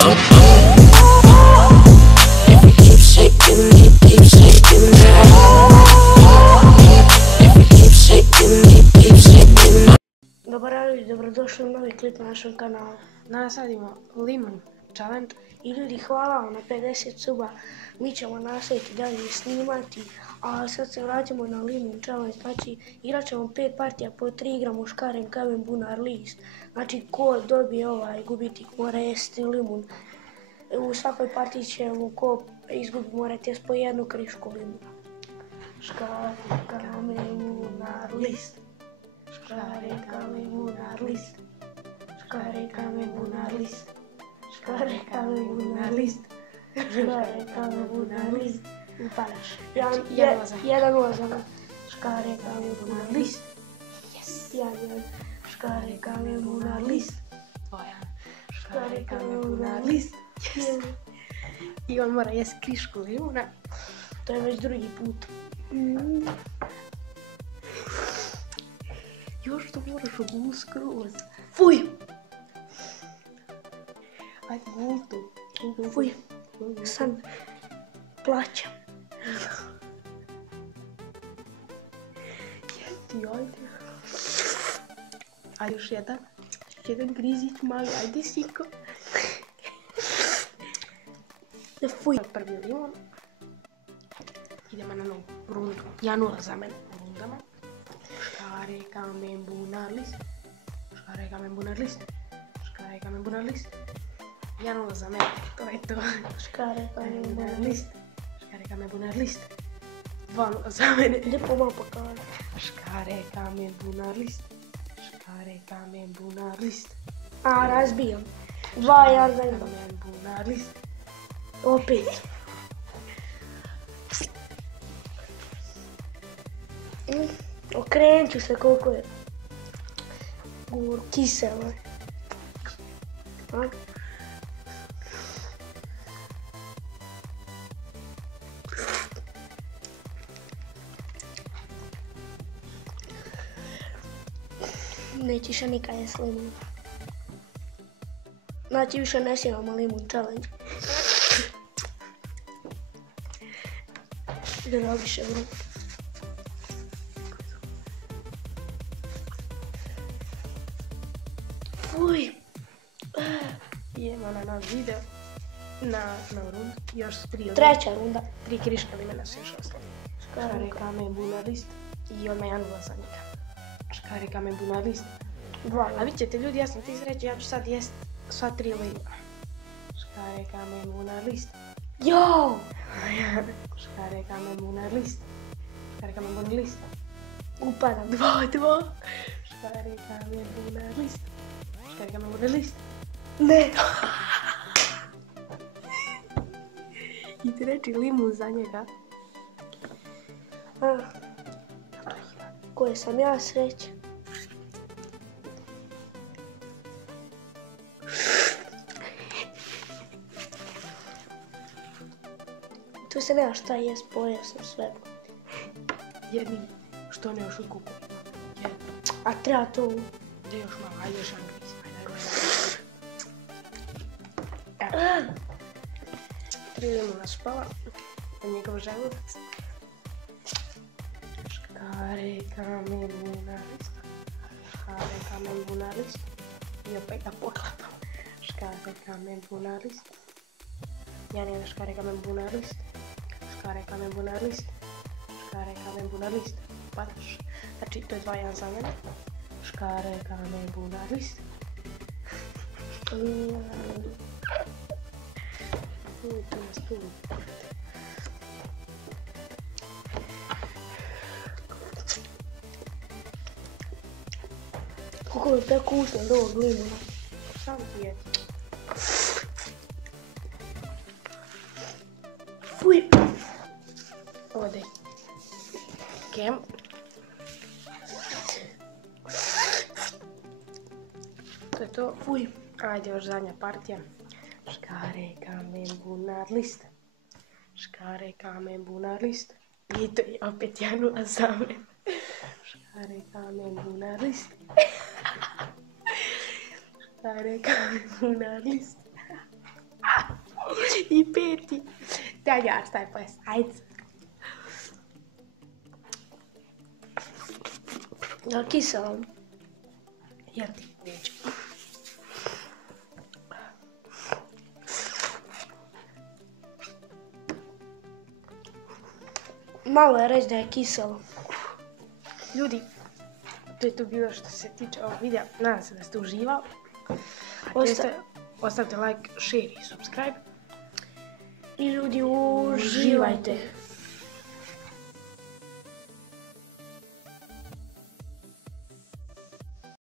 If you keep shaking it, keep shaking it. If you keep shaking it, keep shaking it. Dobar dan i dobrodošli u novi klip na našem kanalu. Danas radimo Limon Challenge. I ljudi, hvala vam na 50 suba. Mi ćemo nastaviti dalje snimati, a sad se vratimo na Limon Challenge. Znači, igrat ćemo 5 partija po 3, igramo škaren, kamen, bunar, list. Znači, ko dobije gubitnik mora jesti limun. U svakoj partiji ćemo, ko izgubi, morate jesti po jednu krišku limuna. Škaren, kamen, bunar, list. Škaren, kamen, bunar, list. Škaren, kamen, bunar, list. Škare, kamen, bunar, list. Škare, kamen, bunar, list. Upadaš. 1-0 za mene. Škare, kamen, bunar, list. Yes. 1-1. Škare, kamen, bunar, list. 2-1. Škare, kamen, bunar, list. Yes. I on mora jest krišku limuna. To je već drugi put. Još to moraš obu skroz. Fuj! Ajde, multu. Fuj! Sad plaćam. Jeti, ajde. A još jedan. Jedan grizić mali, ajde siko. Fuj! Prvi limon. Idemo na novu rundu. 1-0 za mene u rundama. Škare, kamen, bunar, list. Škare, kamen, bunar, list. Škare, kamen, bunar, list. 1-0 za mene, to je to. Škare, kamen, bunar, list. Škare, kamen, bunar, list. 2-0 za mene. Lijepo malo pokazati. Škare, kamen, bunar, list. Škare, kamen, bunar, list. A, razbijam. 2-1 za mene. Kamen, bunar, list. Opet. Okrenut ću se koliko je kiselo. Neće više nikad jest limun. Znači više ne snimamo Limon Challenge. Da više vru. Fuj! Idemo na naš video. Na rundu. Još su 3 Treća runda. 3 kriška limena su još ostali. Škare, kamen, bunar, list. I odmah 1-0 za njega. Škare, kamen, bunar, list. 2. A vidjet ćete ljudi, ja sam ti izreći, ja ću sad jest sva 3 limena. Škare, kamen, bunar, list. Jo! Škare, kamen, bunar, list. Škare, kamen, bunar, list. Upadam. 2-2. Škare, kamen, bunar, list. Škare, kamen, bunar, list. Ne! I ti reći limun za njega. Koje sam ja sreće. Tu se nema šta jest, pojeo sam sve. Jednim, što ne još u kuku. A treba to... Gdje još malo, ajde još jedan griz. Evo. 3 limuna spala na njegov želudac. Škare, kamen, bunar, list. Škare, kamen, bunar, list. I opet ga poklapam. Škare, kamen, bunar, list. Jedan škare, kamen, bunar, list. Škare, kamen, bunar, list. Škare, kamen, bunar, list. Padaš. Znači, to je 2-1 za mene. Škare, kamen, bunar, list. Uj, tu nas tu. Kako je prekusan od ovog limuna. Sam ti je. Fuj! Ode. Kem. To je to. Fuj! Ajde, još zadnja partija. Škare, kamen, bunar, list. Škare, kamen, bunar, list. I to je opet 1-0 za mene. Škare, kamen, bunar, list. Škare, kamen, bunar, list. I 5. Daj ja, staj pojest. Ajde. Jel kiselo? Jel ti neću. Malo je reći da je kiselo. Ljudi, to je to bilo što se tiče ovog videa. Nadam se da ste uživali. Ostavite like, share i subscribe. I ljudi, uživajte.